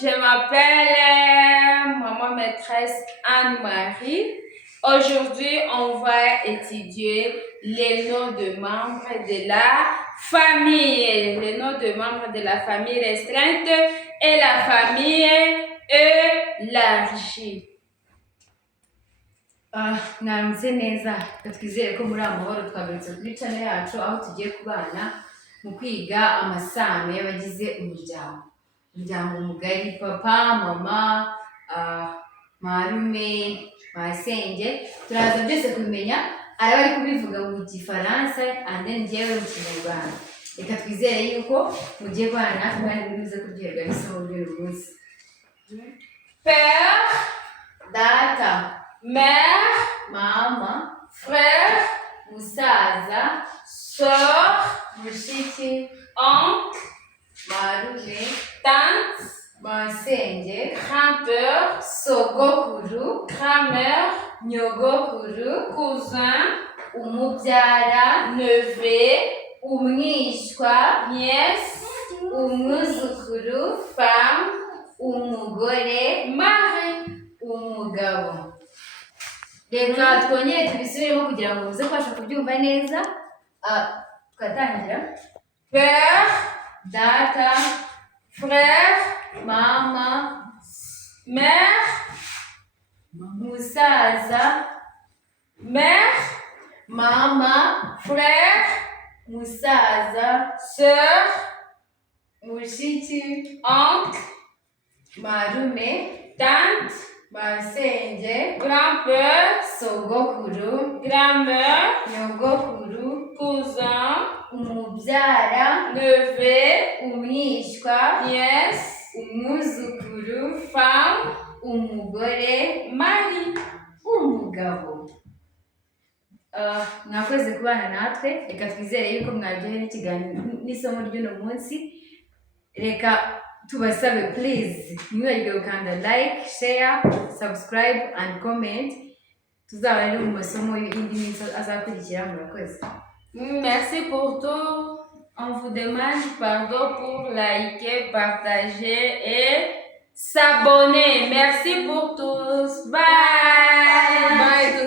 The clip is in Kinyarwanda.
je m'appelle maman maîtresse Anne-Marie. Aujourd'hui, on va étudier les noms de membres de la famille. Les noms de membres de la famille restreinte et la famille élargie. Mwaramutse neza twizere ko muri amahoro twagarutse kuri channel yacu aho tugiye kubana mu kwiga amasano y'abagize umuryango mugari, papa, mama, marume, masenge. Turaza byose kubimenya, araba ari kubivuga mu gifaransa and then njyewe mu kinyarwanda. Reka twizere yuko mugiye kubana kandi muze kuryoherwa n'isomo ry'uyu munsi. Père, Data, mère, mama, frère, musaza, soeur, mushiki, oncle, marume, tante, masenge, grand-père, sogokuru, grand-mère, nyogokuru, cousin, umubyara, neveu, umwishwa, nièce, umwuzukuru, femme, umugore, mari. umugabo. Reka twongere tubisubiremo kugira ngo muze kubasha kubyumva neza. Tugatangira. Père, Data, frère, mama, mère, musaza, mère, mama, frère, musaza, sœur, mushiki, oncle, marume, tante, masenge, grand-père, sogokuru, grand-mère, nyogokuru, cousin, umubyara, neveu, umwishwa, nièce, umwuzukuru, femme, umugore, mari. umugabo. Mwakoze kubana natwe, reka twizere yuko mwaryohewe n'ikiganiro n'isomo ry'uno munsi. Reka tubasabe please ntimwibagirwe gukanda like, share, subscribe and comment. Tuzaba rero mu masomo y'indi minsi azakurikira. Murakoze. Merci pour tout. On vous demande pardon pour liker, partager et s'abonner. Merci pour tous. Bye.